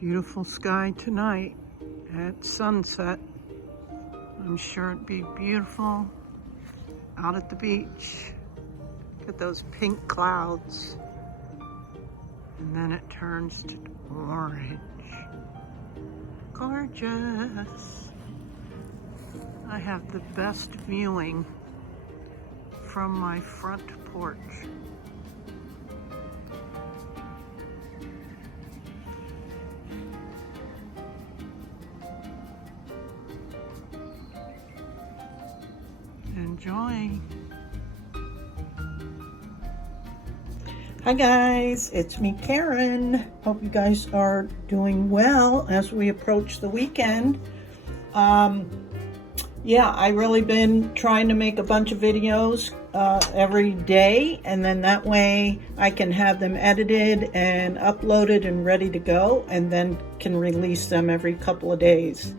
Beautiful sky tonight at sunset. I'm sure it'd be beautiful out at the beach. Look at those pink clouds. And then it turns to orange. Gorgeous. I have the best viewing from my front porch. Enjoy. Hi guys, it's me, Karen. Hope you guys are doing well as we approach the weekend. Yeah, I've really been trying to make a bunch of videos every day, and then that way I can have them edited and uploaded and ready to go, and then can release them every couple of days.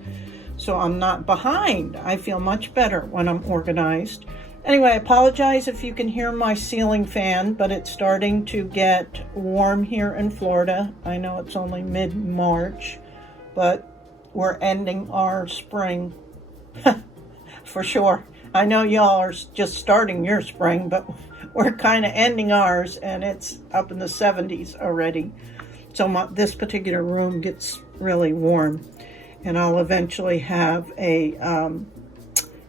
So I'm not behind. I feel much better when I'm organized. Anyway, I apologize if you can hear my ceiling fan, but it's starting to get warm here in Florida. I know it's only mid-March, but we're ending our spring for sure. I know y'all are just starting your spring, but we're kind of ending ours, and it's up in the 70s already. So this particular room gets really warm. And I'll eventually have a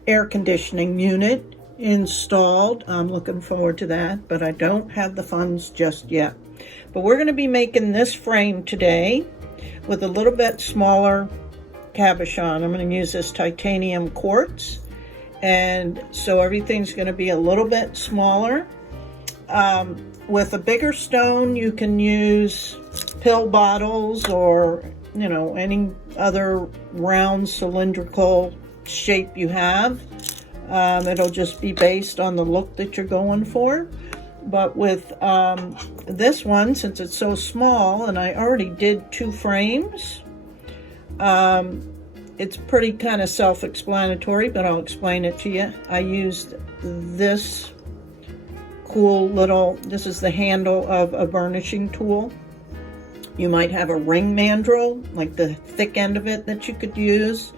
air conditioning unit installed. I'm looking forward to that, but I don't have the funds just yet. But we're going to be making this frame today with a little bit smaller cabochon. I'm going to use this titanium quartz, and so everything's going to be a little bit smaller. With a bigger stone, you can use pill bottles or any other round cylindrical shape you have. It'll just be based on the look that you're going for. But with this one, since it's so small, and I already did 2 frames, it's pretty kind of self-explanatory, but I'll explain it to you. I used this cool little, this is the handle of a burnishing tool. You might have a ring mandrel, like the thick end of it that you could use,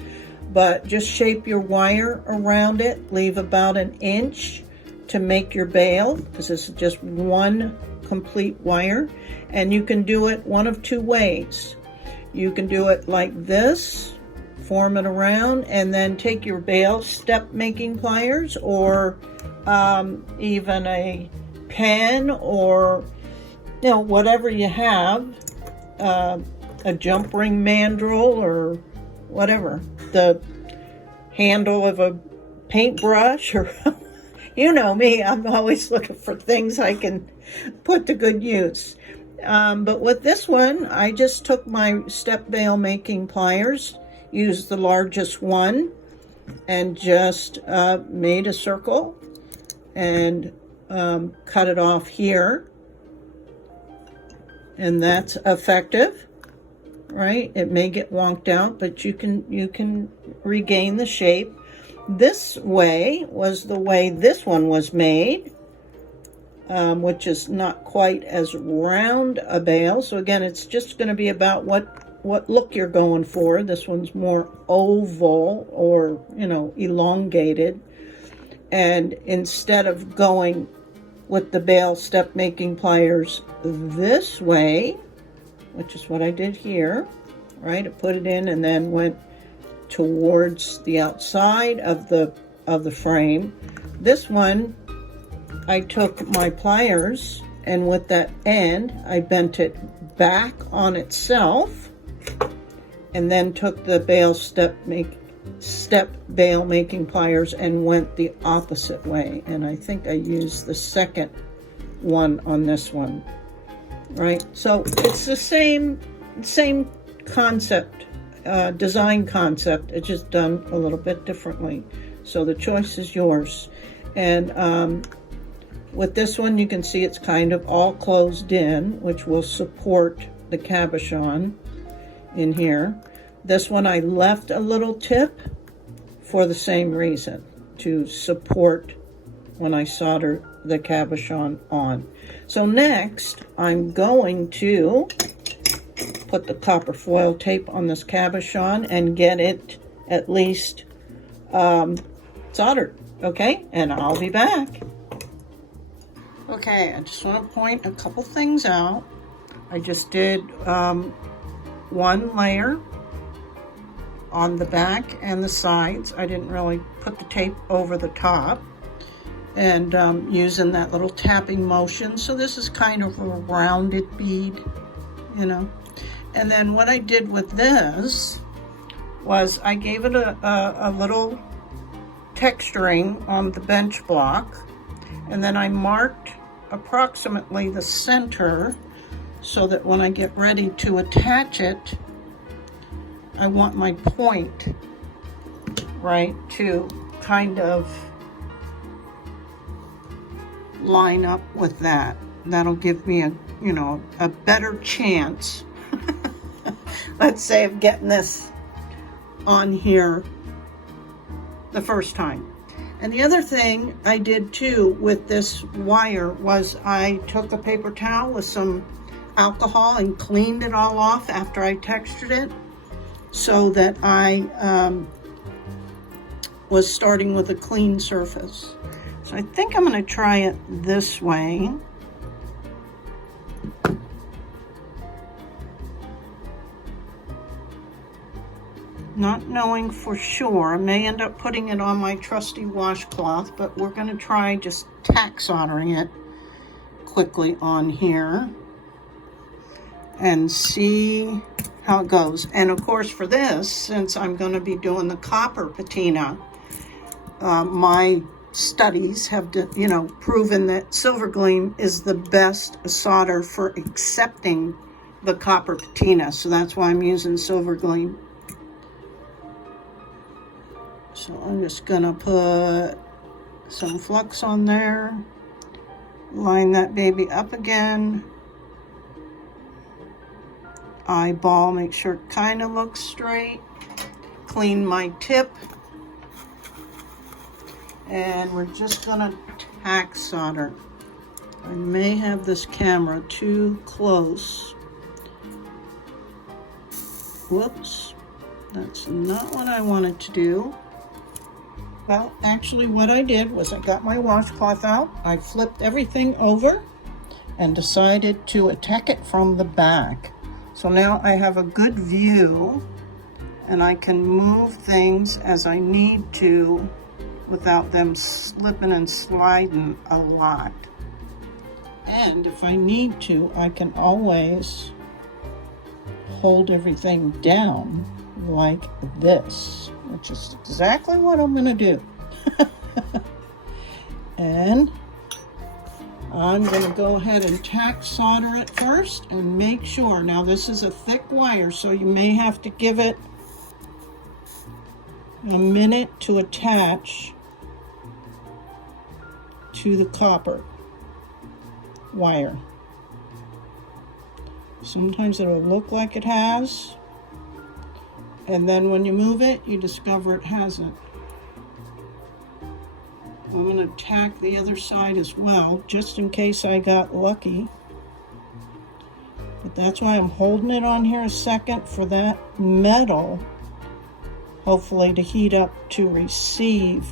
but just shape your wire around it. Leave about 1 inch to make your bail, because this is just one complete wire. And you can do it one of 2 ways. You can do it like this, form it around, and then take your bail step making pliers, or even a pen, or whatever you have. A jump ring mandrel or whatever, the handle of a paintbrush, or you know me, I'm always looking for things I can put to good use. But with this one, I just took my step bail making pliers, used the largest one, and just made a circle and cut it off here. And that's effective, right? It may get wonked out, but you can regain the shape. This way was the way this one was made, which is not quite as round a bail. So again, it's just going to be about what look you're going for. This one's more oval or elongated. And instead of going with the bail step making pliers this way, which is what I did here, right? I put it in and then went towards the outside of the frame. This one, I took my pliers, and with that end, I bent it back on itself, and then took the bail step bail making pliers and went the opposite way. And I think I used the second one on this one, right? So it's the same concept, design concept. It's just done a little bit differently. So the choice is yours. And with this one, you can see it's kind of all closed in, which will support the cabochon in here. This one I left a little tip for the same reason, to support when I solder the cabochon on. So next, I'm going to put the copper foil tape on this cabochon and get it at least soldered. Okay, and I'll be back. Okay, I just want to point a couple things out. I just did one layer on the back and the sides. I didn't really put the tape over the top, and using that little tapping motion. So this is kind of a rounded bead, you know. And then what I did with this was I gave it a little texturing on the bench block, and then I marked approximately the center so that when I get ready to attach it, I want my point, right, to kind of line up with that. That'll give me a better chance, let's say, of getting this on here the first time. And the other thing I did too with this wire was I took a paper towel with some alcohol and cleaned it all off after I textured it, so that I was starting with a clean surface. So I think I'm going to try it this way. Not knowing for sure, I may end up putting it on my trusty washcloth, but we're going to try just tack soldering it quickly on here and see how it goes. And of course for this, since I'm going to be doing the copper patina, my studies have proven that silver gleam is the best solder for accepting the copper patina. So that's why I'm using silver gleam. So I'm just gonna put some flux on there, line that baby up again, eyeball, make sure it kind of looks straight, clean my tip, and we're just gonna tack solder. I may have this camera too close. Whoops, that's not what I wanted to do. Well, actually what I did was I got my washcloth out, I flipped everything over and decided to attack it from the back. So now I have a good view and I can move things as I need to without them slipping and sliding a lot. And if I need to, I can always hold everything down like this, which is exactly what I'm going to do. And I'm going to go ahead and tack solder it first and make sure. Now this is a thick wire, so you may have to give it a minute to attach to the copper wire. Sometimes it'll look like it has, and then when you move it, you discover it hasn't. I'm going to tack the other side as well, just in case I got lucky. But that's why I'm holding it on here a second, for that metal, hopefully, to heat up to receive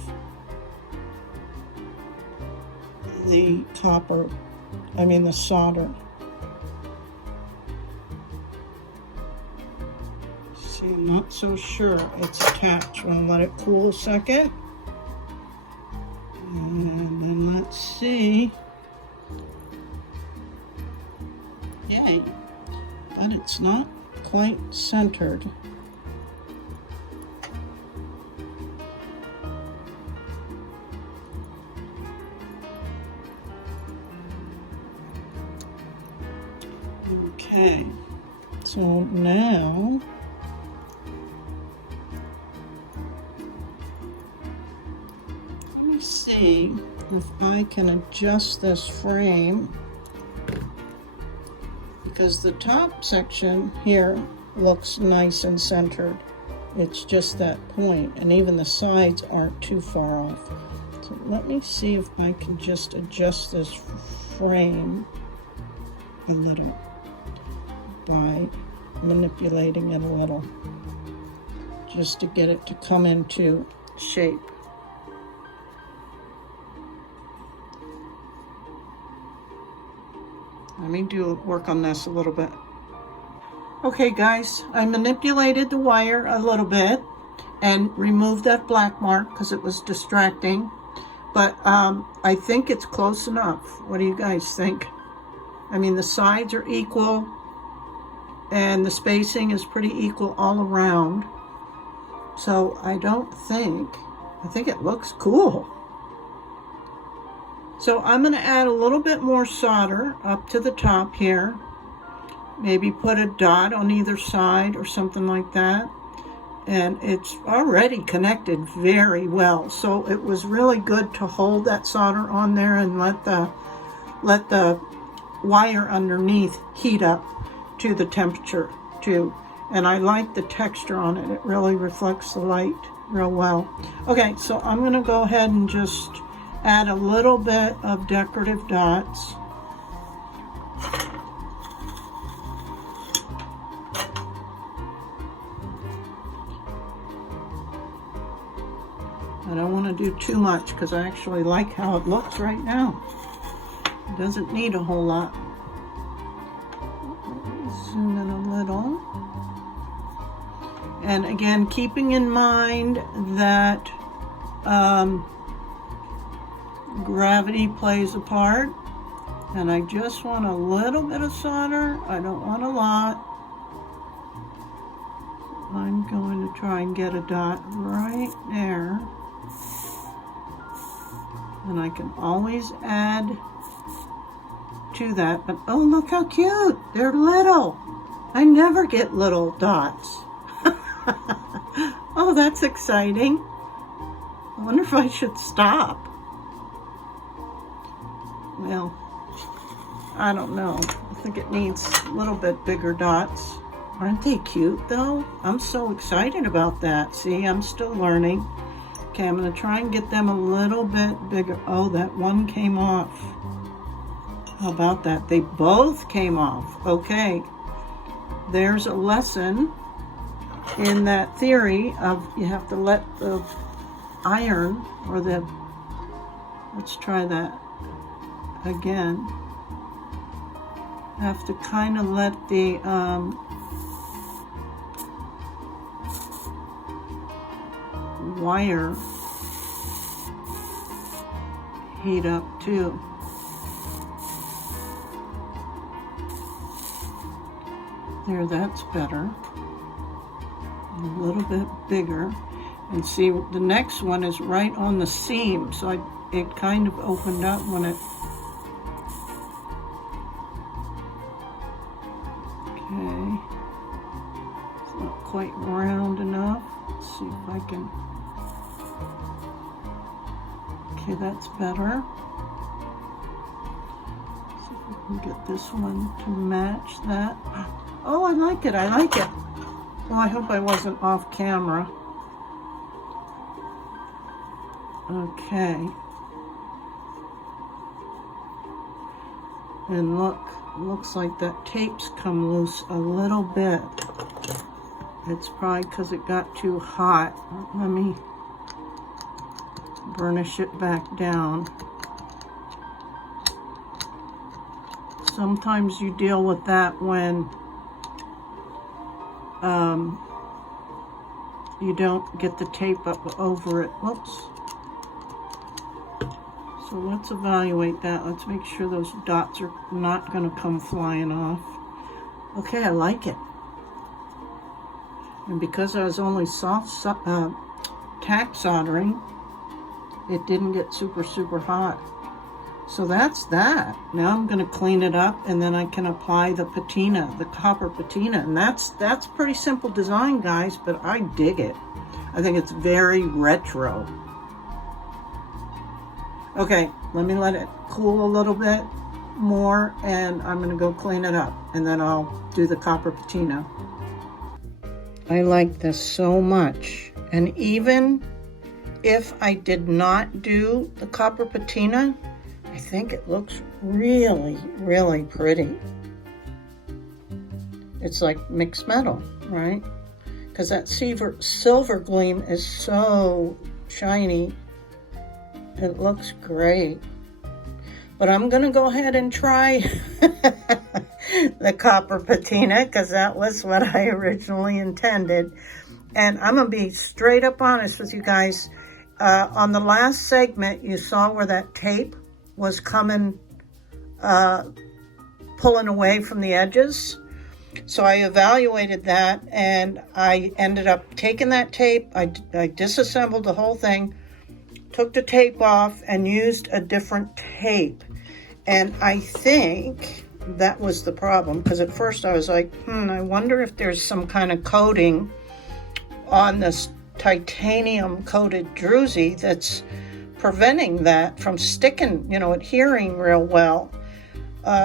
the the solder. See, I'm not so sure it's attached. I'm going to let it cool a second. And then let's see. Yay, but it's not quite centered. Okay, so now let me see if I can adjust this frame, because the top section here looks nice and centered. It's just that point, and even the sides aren't too far off. So let me see if I can just adjust this frame a little by manipulating it a little just to get it to come into shape. Let me work on this a little bit. Okay guys, I manipulated the wire a little bit and removed that black mark because it was distracting. But I think it's close enough. What do you guys think? I mean, the sides are equal and the spacing is pretty equal all around. So I think it looks cool. So I'm going to add a little bit more solder up to the top here. Maybe put a dot on either side or something like that. And it's already connected very well. So it was really good to hold that solder on there and let the wire underneath heat up to the temperature too. And I like the texture on it. It really reflects the light real well. Okay, so I'm going to go ahead and just add a little bit of decorative dots. I don't want to do too much because I actually like how it looks right now. It doesn't need a whole lot. Zoom in a little. And again, keeping in mind that gravity plays a part. And I just want a little bit of solder. I don't want a lot. I'm going to try and get a dot right there. And I can always add to that. But oh, look how cute. They're little. I never get little dots. Oh, that's exciting. I wonder if I should stop. Well, I don't know. I think it needs a little bit bigger dots. Aren't they cute though? I'm so excited about that. See, I'm still learning. Okay, I'm going to try and get them a little bit bigger. Oh, that one came off. How about that? They both came off. Okay. There's a lesson in that theory of you have to let the iron or the, let's try that again. Have to kind of let the wire heat up too. There, that's better. A little bit bigger. And see, the next one is right on the seam, so it kind of opened up when it. Okay. It's not quite round enough. Let's see if I can. Okay, that's better. See if we can get this one to match that. Oh, I like it. I like it. Well, I hope I wasn't off camera. Okay. And look, looks like that tape's come loose a little bit. It's probably because it got too hot. Let me burnish it back down. Sometimes you deal with that when you don't get the tape up over it. Whoops. So let's evaluate that. Let's make sure those dots are not going to come flying off. Okay, I like it. And because I was only tack soldering, it didn't get super hot. So that's that. Now I'm going to clean it up and then I can apply the patina, the copper patina. And that's pretty simple design, guys, but I dig it. I think it's very retro. Okay, let me let it cool a little bit more and I'm going to go clean it up and then I'll do the copper patina. I like this so much. And even if I did not do the copper patina, I think it looks really pretty. It's like mixed metal, right? Because that silver gleam is so shiny. It looks great. But I'm going to go ahead and try the copper patina, because that was what I originally intended. And I'm going to be straight up honest with you guys. On the last segment, you saw where that tape was coming, pulling away from the edges. So I evaluated that, and I ended up taking that tape. I disassembled the whole thing, took the tape off, and used a different tape. And I think that was the problem, because at first I was like, I wonder if there's some kind of coating on this titanium coated druzy that's preventing that from sticking, adhering real well.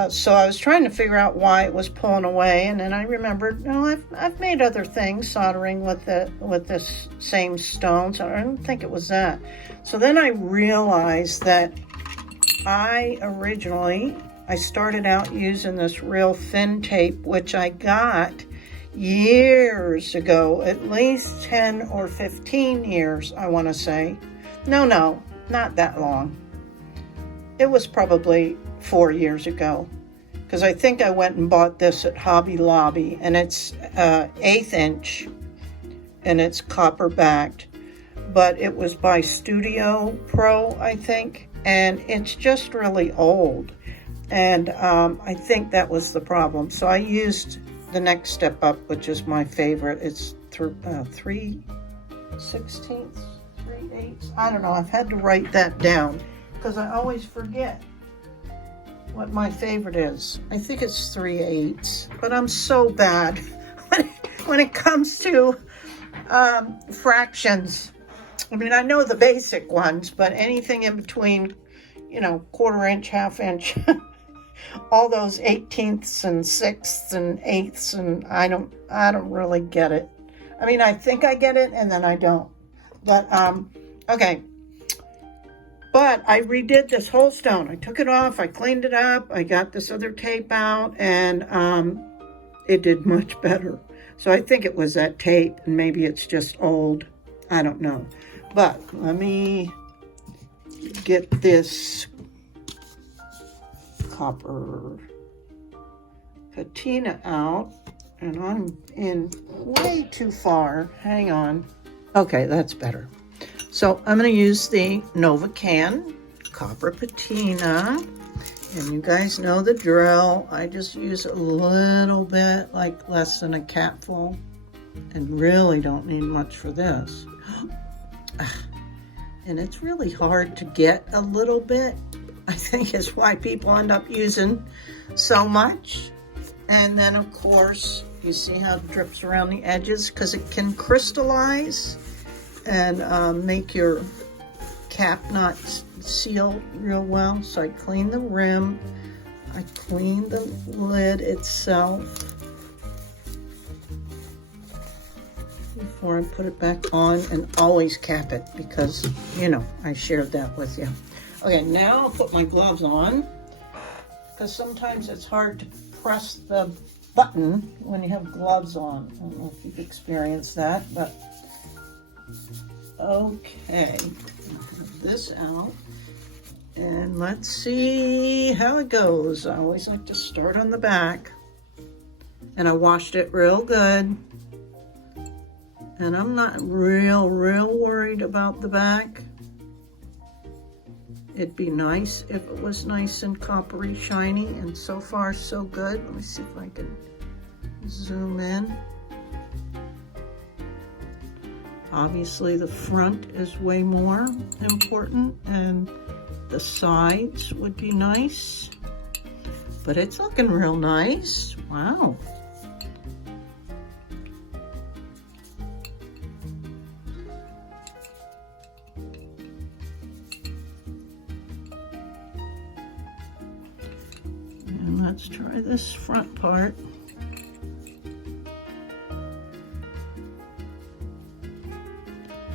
So I was trying to figure out why it was pulling away, and then I remembered, no, I've made other things soldering with this same stone, so I didn't think it was that. So then I realized that I started out using this real thin tape, which I got years ago, at least 10 or 15 years, I want to say. No, not that long. It was probably 4 years ago, because I think I went and bought this at Hobby Lobby, and it's 1/8 inch, and it's copper backed, but it was by Studio Pro, I think, and it's just really old, and I think that was the problem. So I used the next step up, which is my favorite. It's 3/16, 3/8. I don't know, I've had to write that down because I always forget what my favorite is. I think it's 3/8, but I'm so bad when it comes to fractions. I mean, I know the basic ones, but anything in between, 1/4 inch, 1/2 inch, all those 1/18ths and 6ths and 1/8ths, and I don't really get it. I mean, I think I get it, and then I don't. But okay. But I redid this whole stone. I took it off, I cleaned it up, I got this other tape out, and it did much better. So I think it was that tape, and maybe it's just old. I don't know. But let me get this copper patina out, and I'm in way too far. Hang on. Okay, that's better. So I'm going to use the Novacan copper patina, and you guys know the drill. I just use a little bit, like less than a capful, and really don't need much for this. And it's really hard to get a little bit. I think is why people end up using so much. And then of course, you see how it drips around the edges, because it can crystallize and make your cap not seal real well. So I clean the rim, I clean the lid itself before I put it back on, and always cap it, because I shared that with you. Okay, now I'll put my gloves on, because sometimes it's hard to press the button when you have gloves on. I don't know if you've experienced that, but okay, I'll have this out, and let's see how it goes. I always like to start on the back, and I washed it real good, and I'm not real worried about the back. It'd be nice if it was nice and coppery shiny, and so far so good. Let me see if I can zoom in. Obviously the front is way more important, and the sides would be nice, but it's looking real nice. Wow. And let's try this front part.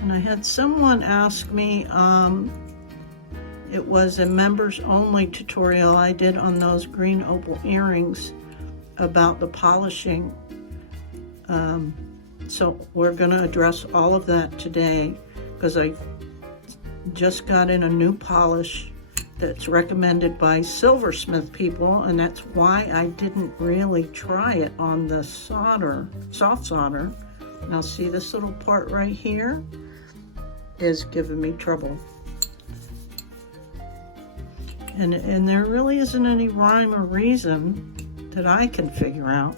And I had someone ask me, it was a members only tutorial I did on those green opal earrings about the polishing So we're going to address all of that today because I just got in a new polish that's recommended by silversmith people, and that's why I didn't really try it on the soft solder. Now see, this little part right here is giving me trouble. And there really isn't any rhyme or reason that I can figure out.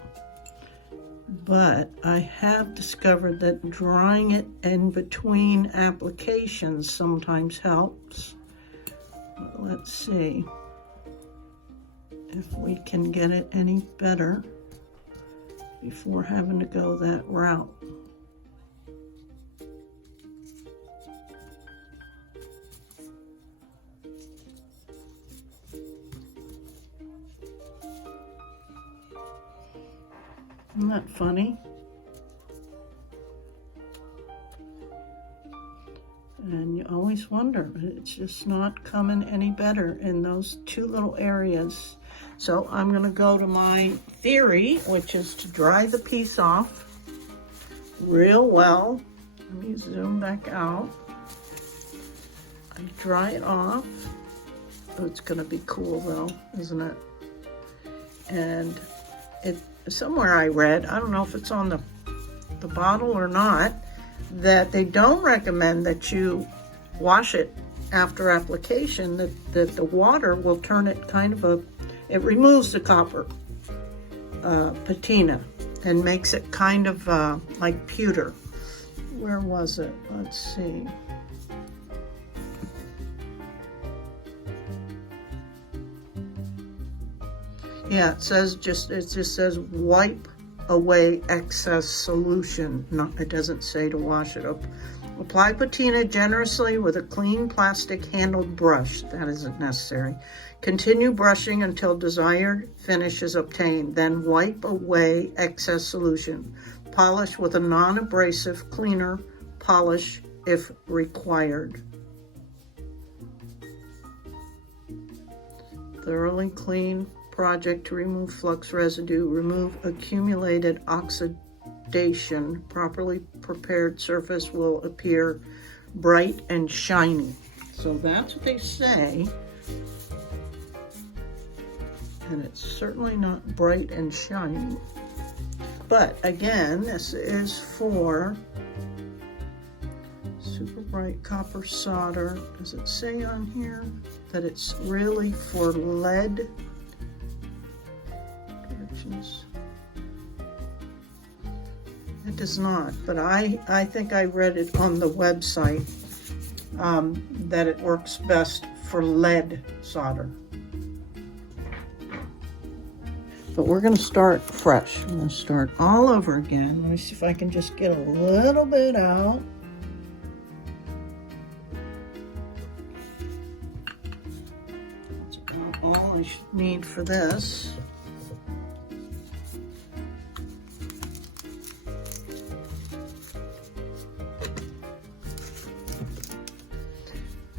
But I have discovered that drying it in between applications sometimes helps. Let's see if we can get it any better before having to go that route. Isn't that funny? And you always wonder, but it's just not coming any better in those two little areas. So I'm going to go to my theory, which is to dry the piece off real well. Let me zoom back out. I dry it off. Oh, it's going to be cool though, isn't it? And somewhere I read, I don't know if it's on the bottle or not, that they don't recommend that you wash it after application, that the water will turn it kind of it removes the copper patina and makes it kind of like pewter. Where was it? Let's see. Yeah, it just says wipe away excess solution. It doesn't say to wash it up. Apply patina generously with a clean plastic handled brush. That isn't necessary. Continue brushing until desired finish is obtained. Then wipe away excess solution. Polish with a non-abrasive cleaner polish if required. Thoroughly clean project to remove flux residue, remove accumulated oxidation. Properly prepared surface will appear bright and shiny. So that's what they say. And it's certainly not bright and shiny. But again, this is for super bright copper solder. Does it say on here that it's really for lead? It does not, but I think I read it on the website that it works best for lead solder. But we're going to start fresh. I'm going to start all over again. Let me see if I can just get a little bit out. That's about all I should need for this.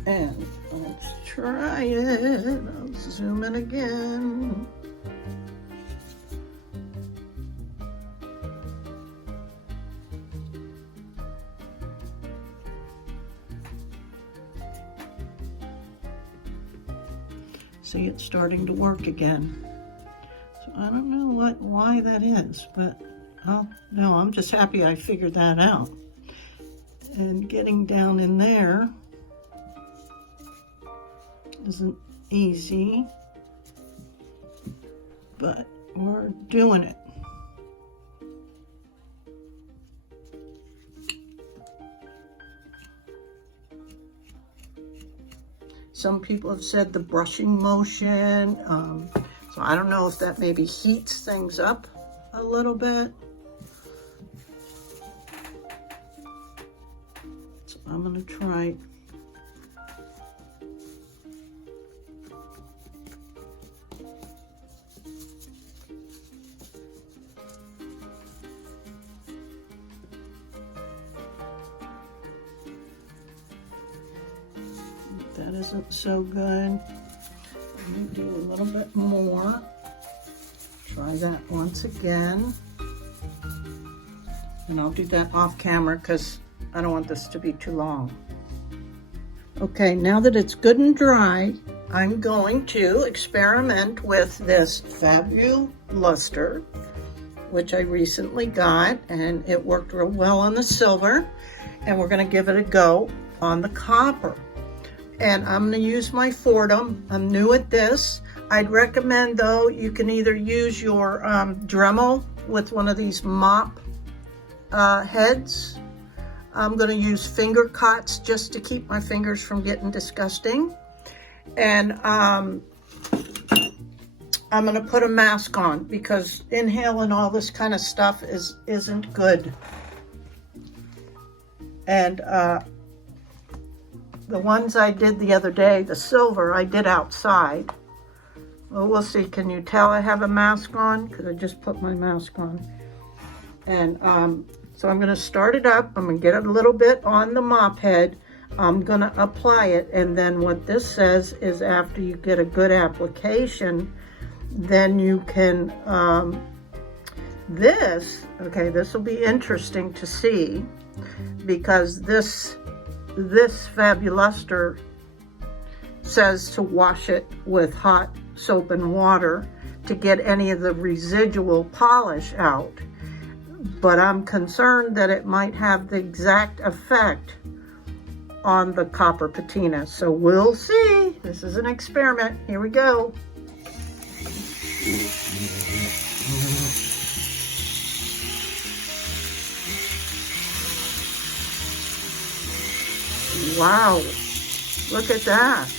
And let's try it. I'll zoom in again. See, it's starting to work again. So I don't know why that is, but no, I'm just happy I figured that out. And getting down in there isn't easy, but we're doing it. Some people have said the brushing motion, so I don't know if that maybe heats things up a little bit. So I'm going to try. That isn't so good. Let me do a little bit more. Try that once again. And I'll do that off camera because I don't want this to be too long. Okay, now that it's good and dry, I'm going to experiment with this Fabuluster, which I recently got, and it worked real well on the silver. And we're going to give it a go on the copper. And I'm going to use my Fordham. I'm new at this. I'd recommend, though, you can either use your Dremel with one of these mop heads. I'm going to use finger cots just to keep my fingers from getting disgusting. And I'm going to put a mask on because inhaling all this kind of stuff isn't good. And the ones I did the other day, the silver, I did outside. Well, we'll see. Can you tell I have a mask on? Because I just put my mask on. And so I'm going to start it up. I'm going to get a little bit on the mop head. I'm going to apply it. And then what this says is after you get a good application, then you can, this will be interesting to see because this Fabuluster says to wash it with hot soap and water to get any of the residual polish out. But I'm concerned that it might have the exact effect on the copper patina. So we'll see. This is an experiment. Here we go. Wow, look at that.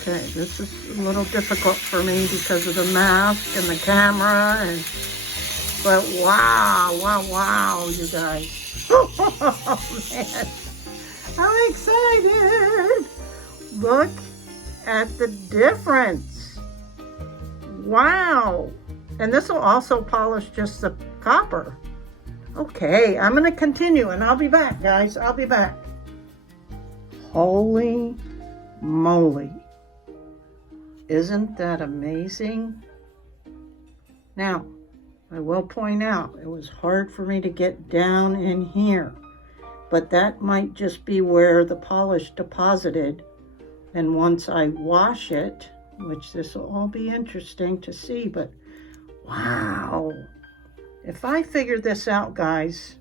Okay, this is a little difficult for me because of the mask and the camera, but wow, you guys. Oh man, I'm excited. Look at the difference. Wow. And this will also polish just the copper. Okay, I'm going to continue and I'll be back, guys. I'll be back. Holy moly. Isn't that amazing? Now, I will point out, it was hard for me to get down in here, but that might just be where the polish deposited. And once I wash it, which this will all be interesting to see, but wow. If I figure this out, guys,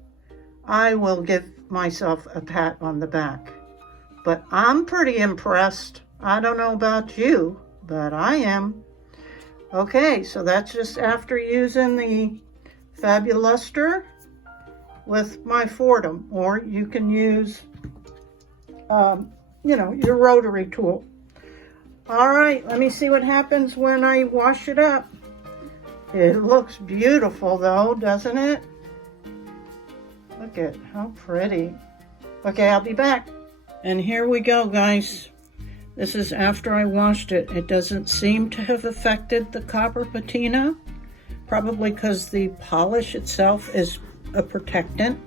I will give myself a pat on the back. But I'm pretty impressed. I don't know about you, but I am. Okay, so that's just after using the Fabuluster with my Fordham, or you can use, your rotary tool. All right, let me see what happens when I wash it up. It looks beautiful though, doesn't it? Look at how pretty. Okay, I'll be back. And here we go, guys. This is after I washed it. It doesn't seem to have affected the copper patina, probably because the polish itself is a protectant.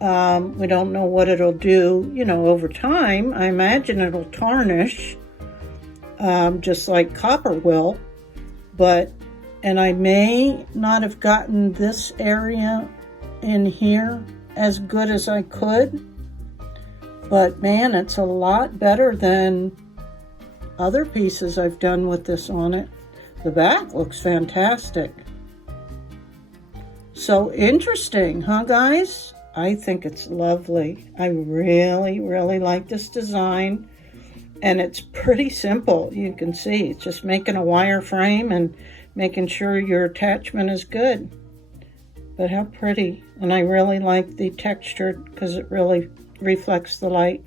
We don't know what it'll do, over time. I imagine it'll tarnish, just like copper will, and I may not have gotten this area in here as good as I could, but man, it's a lot better than other pieces I've done with this on it. The back looks fantastic. So interesting, huh, guys? I think it's lovely. I really, really like this design, and it's pretty simple. You can see it's just making a wire frame and making sure your attachment is good. But how pretty. And I really like the texture because it really reflects the light.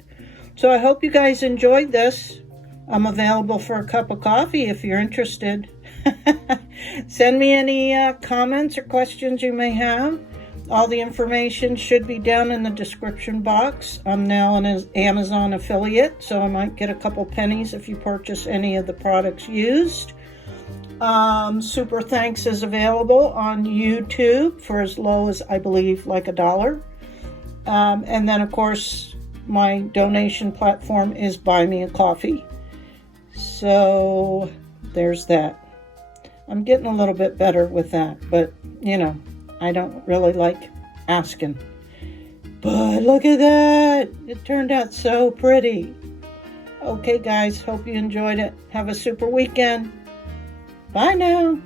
So I hope you guys enjoyed this. I'm available for a cup of coffee if you're interested. Send me any comments or questions you may have. All the information should be down in the description box. I'm now an Amazon affiliate, so I might get a couple pennies if you purchase any of the products used. Super thanks is available on YouTube for as low as, I believe, like $1. And then, of course, my donation platform is Buy Me a Coffee. So there's that. I'm getting a little bit better with that, but you know, I don't really like asking. But look at that! It turned out so pretty. Okay guys, hope you enjoyed it. Have a super weekend. Bye now.